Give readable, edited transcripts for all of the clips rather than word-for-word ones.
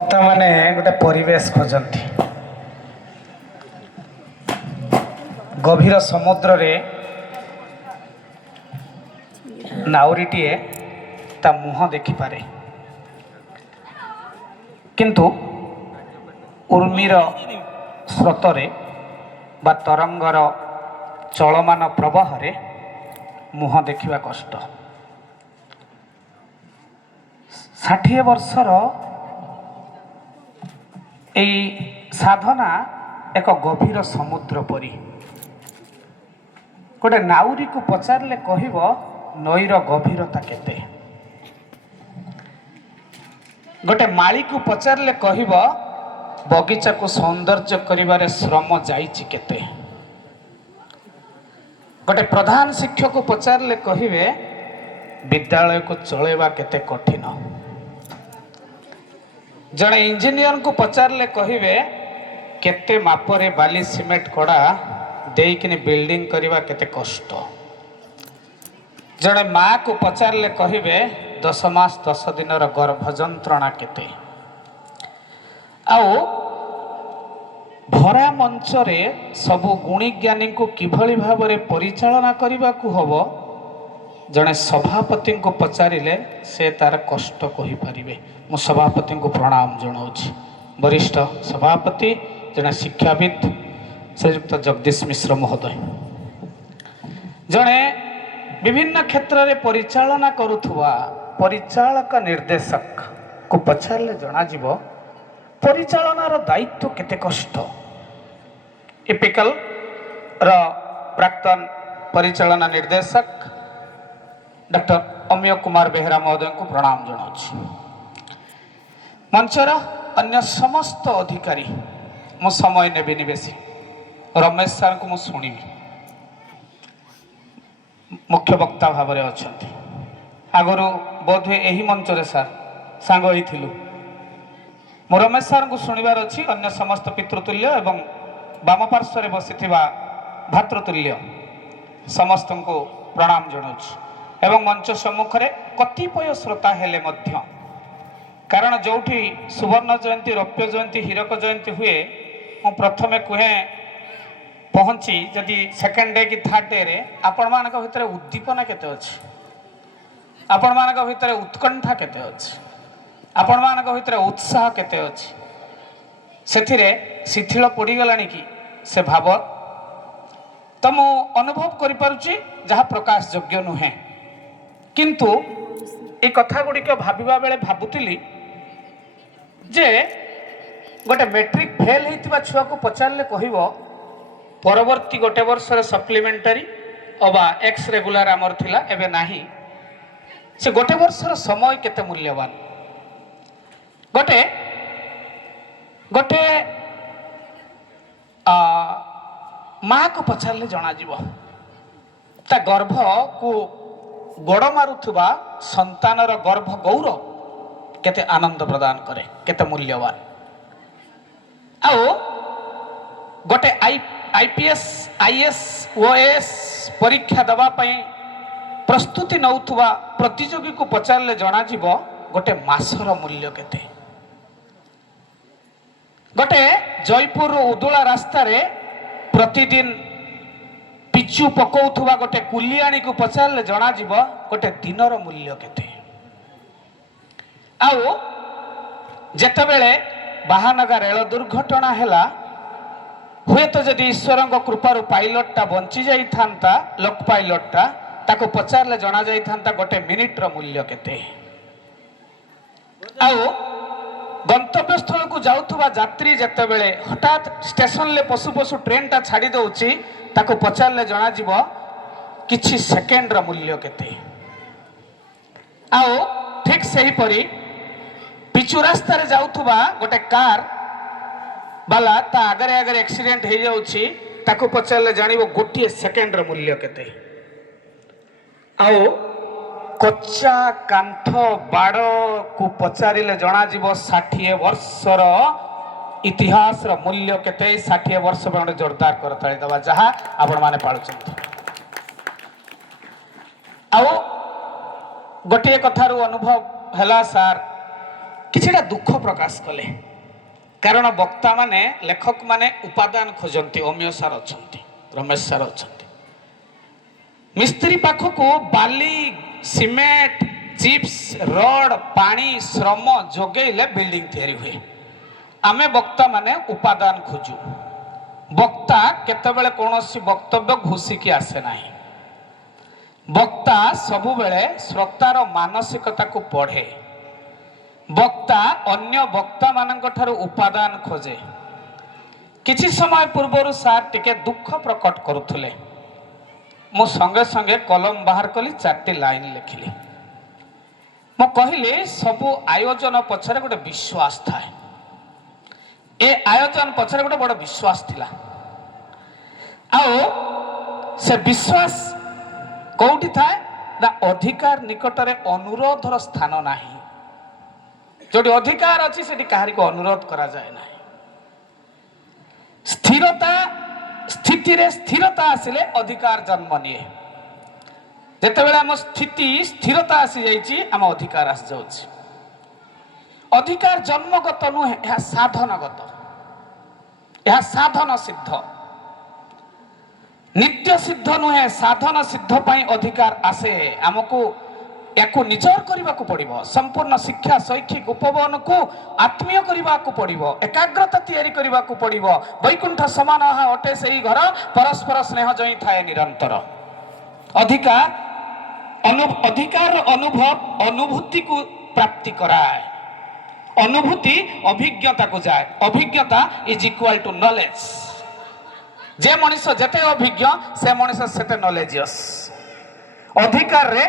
ତାମାନେ ଗୋଟେ ପରିବେଶ ଖୋଜନ୍ତି। ଗଭୀର ସମୁଦ୍ରରେ ନାଉରୀଟିଏ ତା ମୁହଁ ଦେଖିପାରେ, କିନ୍ତୁ ଉର୍ମିର ସ୍ରୋତରେ ବା ତରଙ୍ଗର ଚଳମାନ ପ୍ରବାହରେ ମୁହଁ ଦେଖିବା କଷ୍ଟ। 60 ବର୍ଷର এই ସାଧନା ଏକ ଗଭୀର ସମୁଦ୍ର ପରି। ଗୋଟେ ନାଉରୀକୁ ପଚାରିଲେ କହିବ ନଈର ଗଭୀରତା କେତେ। ଗୋଟେ ମାଳିକୁ ପଚାରିଲେ କହିବ ବଗିଚାକୁ ସୌନ୍ଦର୍ଯ୍ୟ କରିବାରେ ଶ୍ରମ ଯାଇଛି କେତେ। ଗୋଟେ ପ୍ରଧାନ ଶିକ୍ଷକକୁ ପଚାରିଲେ କହିବେ ବିଦ୍ୟାଳୟକୁ ଚଳେଇବା କେତେ କଠିନ। ଜଣେ ଇଞ୍ଜିନିୟରଙ୍କୁ ପଚାରିଲେ କହିବେ କେତେ ମାପରେ ବାଲି ସିମେଣ୍ଟ କଡ଼ା ଦେଇକିନି ବିଲ୍ଡିଂ କରିବା କେତେ କଷ୍ଟ। ଜଣେ ମାଆକୁ ପଚାରିଲେ କହିବେ 10 ମାସ 10 ଦିନର ଗର୍ଭ ଯନ୍ତ୍ରଣା କେତେ। ଆଉ ଭରା ମଞ୍ଚରେ ସବୁ ଗୁଣୀଜ୍ଞାନୀଙ୍କୁ କିଭଳି ଭାବରେ ପରିଚାଳନା କରିବାକୁ ହେବ ଜଣେ ସଭାପତିଙ୍କୁ ପଚାରିଲେ ସେ ତାର କଷ୍ଟ କହିପାରିବେ। ମୁଁ ସଭାପତିଙ୍କୁ ପ୍ରଣାମ ଜଣାଉଛି। ବରିଷ୍ଠ ସଭାପତି ଜଣେ ଶିକ୍ଷାବିତ୍ ଶ୍ରୀଯୁକ୍ତ ଜଗଦୀଶ ମିଶ୍ର ମହୋଦୟ। ଜଣେ ବିଭିନ୍ନ କ୍ଷେତ୍ରରେ ପରିଚାଳନା କରୁଥିବା ପରିଚାଳକ ନିର୍ଦ୍ଦେଶକକୁ ପଚାରିଲେ ଜଣାଯିବ ପରିଚାଳନାର ଦାୟିତ୍ୱ କେତେ କଷ୍ଟ। ଇପିକଲର ପ୍ରାକ୍ତନ ପରିଚାଳନା ନିର୍ଦ୍ଦେଶକ ଡକ୍ଟର ଅମିୟ କୁମାର ବେହେରା ମହୋଦୟଙ୍କୁ ପ୍ରଣାମ ଜଣାଉଛି। ମଞ୍ଚର ଅନ୍ୟ ସମସ୍ତ ଅଧିକାରୀ ମୁଁ ସମୟ ନେବିନି ବେଶୀ। ରମେଶ ସାର୍ଙ୍କୁ ମୁଁ ଶୁଣିବି, ମୁଖ୍ୟ ବକ୍ତା ଭାବରେ ଅଛନ୍ତି। ଆଗରୁ ବୋଧହୁଏ ଏହି ମଞ୍ଚରେ ସାର୍ ସାଙ୍ଗ ହୋଇଥିଲୁ। ମୁଁ ରମେଶ ସାର୍ଙ୍କୁ ଶୁଣିବାର ଅଛି। ଅନ୍ୟ ସମସ୍ତ ପିତୃତୁଲ୍ୟ ଏବଂ ବାମ ପାର୍ଶ୍ୱରେ ବସିଥିବା ଭାତୃତୁଲ୍ୟ ସମସ୍ତଙ୍କୁ ପ୍ରଣାମ ଜଣାଉଛି। ଏବଂ ମଞ୍ଚ ସମ୍ମୁଖରେ କତିପୟ ଶ୍ରୋତା ହେଲେ ମଧ୍ୟ, କାରଣ ଯେଉଁଠି ସୁବର୍ଣ୍ଣ ଜୟନ୍ତୀ, ରୌପ୍ୟ ଜୟନ୍ତୀ, ହୀରକ ଜୟନ୍ତୀ ହୁଏ ମୁଁ ପ୍ରଥମେ କୁହେ ପହଞ୍ଚି ଯଦି ସେକେଣ୍ଡ ଡେ କି ଥାର୍ଡ ଡେରେ ଆପଣମାନଙ୍କ ଭିତରେ ଉଦ୍ଦୀପନା କେତେ ଅଛି, ଆପଣମାନଙ୍କ ଭିତରେ ଉତ୍କଣ୍ଠା କେତେ ଅଛି, ଆପଣମାନଙ୍କ ଭିତରେ ଉତ୍ସାହ କେତେ ଅଛି। ସେଥିରେ ଶିଥିଳ ପଡ଼ିଗଲାଣି କି ସେ ଭାବ। ତ ମୁଁ ଅନୁଭବ କରିପାରୁଛି ଯାହା ପ୍ରକାଶ ଯୋଗ୍ୟ ନୁହେଁ। କିନ୍ତୁ ଏ କଥା ଗୁଡ଼ିକ ଭାବିବା ବେଳେ ଭାବୁଥିଲି ଯେ ଗୋଟେ ମେଟ୍ରିକ୍ ଫେଲ୍ ହେଇଥିବା ଛୁଆକୁ ପଚାରିଲେ କହିବ ପରବର୍ତ୍ତୀ ଗୋଟେ ବର୍ଷରେ ସପ୍ଲିମେଣ୍ଟାରୀ ଅବା ଏକ୍ସ ରେଗୁଲାର ଆମର ଥିଲା ଏବେ ନାହିଁ, ସେ ଗୋଟେ ବର୍ଷର ସମୟ କେତେ ମୂଲ୍ୟବାନ। ଗୋଟେ ଗୋଟେ ମାଆକୁ ପଚାରିଲେ ଜଣାଯିବ ତା ଗର୍ଭକୁ ଗୋଡ଼ ମାରୁଥିବା ସନ୍ତାନର ଗର୍ଭ ଗୌର କେତେ ଆନନ୍ଦ ପ୍ରଦାନ କରେ, କେତେ ମୂଲ୍ୟବାନ। ଆଉ ଗୋଟେ IPS IS OAS ପରୀକ୍ଷା ଦେବା ପାଇଁ ପ୍ରସ୍ତୁତି ନେଉଥିବା ପ୍ରତିଯୋଗୀକୁ ପଚାରିଲେ ଜଣାଯିବ ଗୋଟେ ମାସର ମୂଲ୍ୟ କେତେ। ଗୋଟେ ଜୟପୁର ଉଦୁଳା ରାସ୍ତାରେ ପ୍ରତିଦିନ ପିଚୁ ପକାଉଥିବା ଗୋଟେ କୁଲିଆଣୀକୁ ପଚାରିଲେ ଜଣାଯିବ ଗୋଟେ ଦିନର ମୂଲ୍ୟ କେତେ। ଆଉ ଯେତେବେଳେ ବାହାନଗା ରେଳ ଦୁର୍ଘଟଣା ହେଲା, ହୁଏତ ଯଦି ଈଶ୍ୱରଙ୍କ କୃପାରୁ ପାଇଲଟଟା ବଞ୍ଚି ଯାଇଥାନ୍ତା, ଲୋକ ପାଇଲଟଟା, ତାକୁ ପଚାରିଲେ ଜଣାଯାଇଥାନ୍ତା ଗୋଟେ ମିନିଟର ମୂଲ୍ୟ କେତେ। ଆଉ ଗନ୍ତବ୍ୟସ୍ଥଳକୁ ଯାଉଥିବା ଯାତ୍ରୀ ଯେତେବେଳେ ହଠାତ୍ ଷ୍ଟେସନରେ ପଶୁ ପଶୁ ଟ୍ରେନଟା ଛାଡ଼ି ଦେଉଛି, ତାକୁ ପଚାରିଲେ ଜଣାଯିବ କିଛି ସେକେଣ୍ଡର ମୂଲ୍ୟ କେତେ। ଆଉ ଠିକ୍ ସେହିପରି ପିଚୁ ରାସ୍ତାରେ ଯାଉଥିବା ଗୋଟେ କାର୍ ବାଲା ତା ଆଗରେ ଆଗରେ ଆକ୍ସିଡେଣ୍ଟ ହେଇଯାଉଛି, ତାକୁ ପଚାରିଲେ ଜାଣିବ ଗୋଟିଏ ସେକେଣ୍ଡର ମୂଲ୍ୟ କେତେ। ଆଉ କଚା କାନ୍ଥ ବାଡ଼କୁ ପଚାରିଲେ ଜଣାଯିବ 60 ବର୍ଷର ଇତିହାସର ମୂଲ୍ୟ କେତେ। 60 ବର୍ଷ ପାଇଁ ଗୋଟେ ଜୋରଦାର କରତାଳି ଦେବା ଯାହା ଆପଣମାନେ ପାଳୁଛନ୍ତି। ଆଉ ଗୋଟିଏ କଥାରୁ ଅନୁଭବ ହେଲା ସାର୍ किछिटा दुख प्रकाश कले कारण वक्ता माने लेखक माने उपादान खोजती अमीय सार अच्छा रमेश सार अच्छा मिस्त्री पाखक बाली सीमेंट चिप्स रड पानी श्रम जोगेले बिल्डिंग तैयारी हुए आमे वक्ता माने उपादान खोजु वक्ता केतेबेले कौनसी वक्तव्य घुसिकी आसे नाही वक्ता सबु बेले श्रोतार मानसिकता को पढ़े वक्ता अन्य वक्ता मानक ठारू उपादान खोजे किछि समय पूर्वर सार टिके दुख प्रकट करुथुले मु संगे संगे कलम बाहर कली 4टी लाइन लिखिली मु कहली सबु आयोजन पछरे गोटे विश्वास थाए ए आयोजन पछरे गोटे बड़ विश्वास थिला आओ से विश्वास कौटी थाए ना अधिकार निकटरे अनुरोधर स्थान नाही जोटी अधिकार अच्छी से कहारी को अनुरोध करा जाए ना स्थिरता स्थिति रे स्थिरता आसिले अधिकार जन्म निये जेतेबेले आम स्थिति स्थिरता आसी जाइछि आम अधिकार आसी जाउछि अधिकार जन्मगत नुहे यह साधनगत यह साधन सिद्ध नित्य सिद्ध नुहे साधन सिद्ध पाई अधिकार आसे आमको याकू निजर करने को पड़िबो संपूर्ण शिक्षा शैक्षिक उपवन को आत्मीय करने को पड़िबो एकाग्रता तैयारी करने को पड़िबो वैकुंठ समान अटे से ही घर परस्पर स्नेह जई थाए निरंतर अधिकार अधिकार अनुभव अनुभूति को प्राप्ति कराए अनुभूति अभिज्ञता को जाए अभिज्ञता इज इक्वल टू नॉलेज जे मनुष्य जेते अभिज्ञ से मनुष्य सेते नॉलेजियस अधिकार रे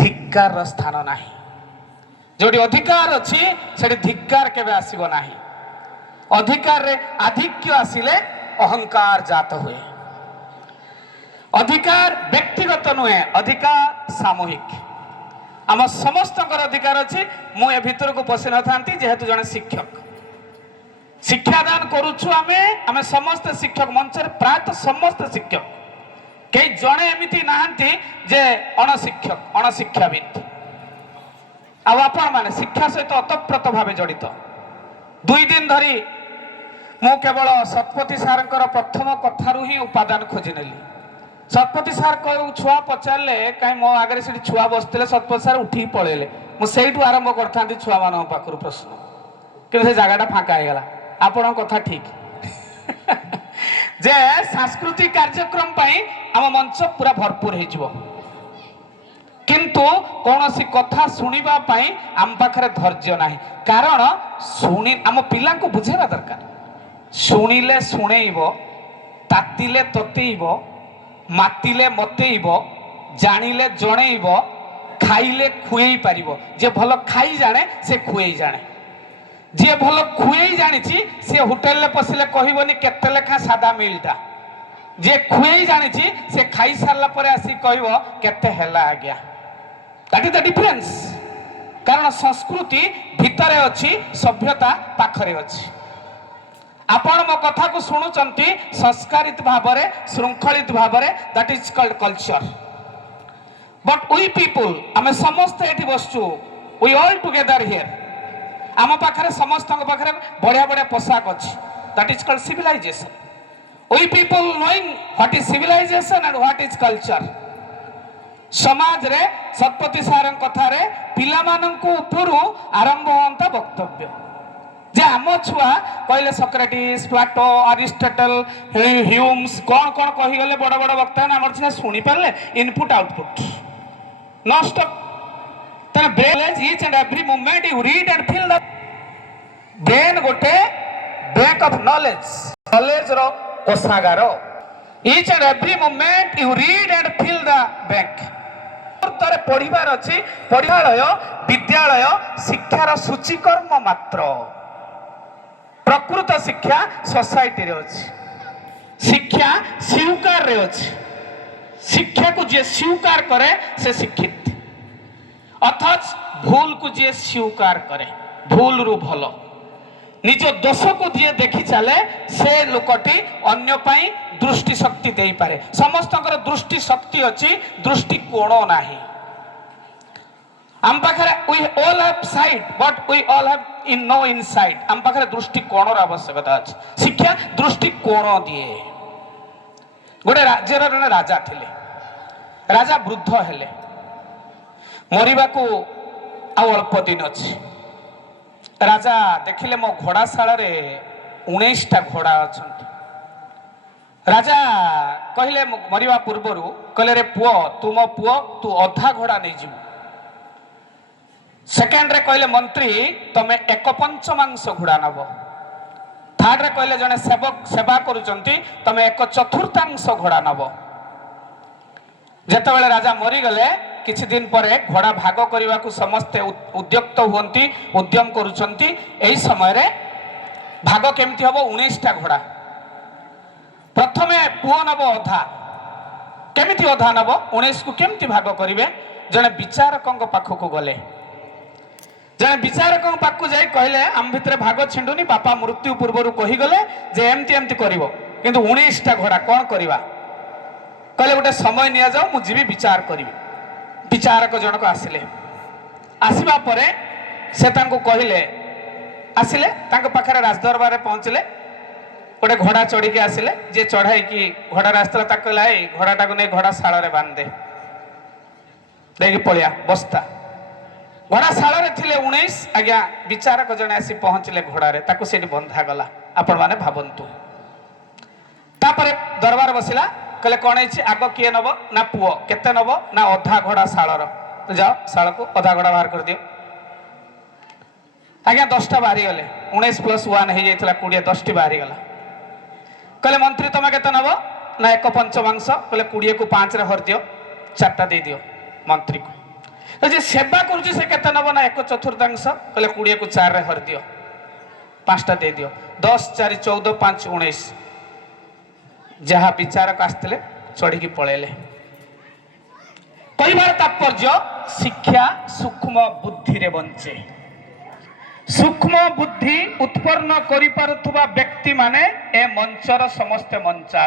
धिक्कार स्थान नाही जोटी अधिकार अच्छी सेठी धिक्कार केबे आसीबो नाही अधिकार रे आधिक्य आसिले अहंकार जात हुए अधिकार व्यक्तिगत नुहे अधिकार सामूहिक आम समस्त अधिकार अच्छी मु ए भीतर को पशि न थांती जेहेतु जने शिक्षक शिक्षादान करुछु आमे समस्त शिक्षक मंचर प्रायतः समस्त शिक्षक कई जड़े एमती नहांती जे अणशिक्षक अणशिक्षाविद आपण माने शिक्षा सहित अतप्रत भाव जड़ित 2 दिन धरी मु केवल शतपति सार प्रथम कथारू ही उपादान खोजी नेली शतपति सार छुआ पचारे कहीं मो आगे से छुआ बसते शतपति सार उठी पलैले मुझे आरंभ करता छुआ मान पाखर प्रश्न कि जगह फाँका हो गला आपण कथा ठीक जे सांस्कृतिक कार्यक्रम पाई आम मंच पूरा भरपूर हो किंतु कौन सी कथा शुणा आम पाखे धैर्य ना कारण शुणी आम पिला को बुझेगा दरकार शुणिले शुणेब तातिले ततेब मातिले मतैब जानिले जणेब खाइले खुएई पारिब जे भल खाई जाने से खुएई जाने जी भल खुएई जानी सी होटेल पशिले कहबनी केते लेखा सादा मिलटा जे खुएई जानी से खाई सारा पर आसी कहब केते हैला आज्ञा दैट इज द डिफरेंस कारण संस्कृति भितरे अच्छी सभ्यता पाखरे अच्छी आपण मो कथा को शुणुचंती संस्कारित भावरे श्रृंखलित भावरे that is called culture but we people आमे समस्त एठी बसचु वी ऑल टुगेदर हियर आम पाखे समस्त पाखे बढ़िया बढ़िया पोशाक अच्छी that is called civilisation we people knowing what is civilisation and what is culture समाज रे शतपति सार कथा रे पिला माननकु उपरु आरंभ होता वक्तव्य जे आम छुआ कहले सोक्रेटिस प्लाटो अरिस्टोटल ह्यूम्स कौन कौन कहीगले बड़ बड़ वक्ता आम सीना शुणी पारे input output non stop brain each and every moment you read and feel the brain गोटे बैंक ऑफ नॉलेज नॉलेज रो कोषागार each and every moment you read and feel the bank पढ़ार अच्छी पढ़ालय विद्यालय शिक्षार सूचीकर्म मात्र प्रकृत शिक्षा सोसाइटी रे अच्छी शिक्षा स्वीकार रे अच्छी शिक्षा को जे स्वीकार करे से शिक्षित अथच भूल को जे स्वीकार करे भूल रु भल निज दोष को जी देखी चले से लोकटी अन्य पाई दृष्टि शक्ति दे पारे समस्त दृष्टि शक्ति अच्छी दृष्टि कोण नाही आम पाखे we all have sight but we all have in no insight आम पाखे दृष्टिकोण आवश्यकता अच्छे शिक्षा दृष्टिकोण दिए गोटे राज्यर जड़े राजा थिले राजा वृद्ध हेले मरिबा को अल्प दिन अच्छे राजा देखिले मो घोड़ाशाल 19टा घोड़ा अच्छा राजा कहले मरिबा पूर्वर कहले रे पुओ तू मो पुओ तू अधा घोड़ा नहीं जीव सेकेंड रे कहले मंत्री तमे 1/5 घोड़ा नब थर्ड रे कहले जने सेवक सेवा करूचंती तमे 1/4 घोड़ा नब जेतेबेले राजा मरी गले किछि दिन परे घोड़ा भाग करने को समस्ते उद्यक्त हुअंती उद्यम करुचंती एही समय रे भाग केमती हबो 19टा घोड़ा प्रथमे पुओ नब अधा केमिति अधा नब 19 को केमती भाग करिवे जने विचारकंग पाखक गले जने विचारकंग पाखक जाई कहले आम भितरे भाग छिंडुनी बापा मृत्यु पूर्वरु कहि गले जे एमती एमती करिवो किंतु 19टा घोड़ा कोन करिवा कहले गोटे समय निया जाओ मु जीवी विचार करिवि विचारक जनक आसिले आसीबा परे से तांको कहिले आसिले तांको पाखरे राजदरबार पहुंचले गोटे घोड़ा चढ़ी के आसिले जे चढ़ाई की घोड़ा रास्ता ताक कहला ए घोड़ाटा को नै घोड़ा शाल रे बांध दे देखि पळिया बस्ता घोड़ा शाल रे थिले 19 आज्ञा विचारक जने आसी पहुंचले घोड़ा रे ताको सेठी बंधा गला आपण माने भाबंतु तापरे दरबार बसिला कहले कौन है आग किए नब ना पुओ केते नब ना अधा घोड़ा शालर तो जाओ शाल को अधा घोड़ा बाहर कर दियो आज्ञा 10टा बाहरी गले 19 + 1 हो जाता 20 10टी बाहरी गला कहले मंत्री तुम केते नब ना 1/5 कहले 20 को 5 रे हर दियो 4टा दे दियो मंत्री को तो जे सेवा करूची से केते नब ना 1/4 कहले 20 को 4 रे हर दियो 5टा दे दियो 10 4 14 5 19 जहाँ विचारक आसते चढ़ी पलैले कहबार तात्पर्य शिक्षा सूक्ष्म बुद्धि रे बंचे सूक्ष्म बुद्धि उत्पन्न करि पारुथुबा व्यक्ति माने ए मंचर समस्त मंचा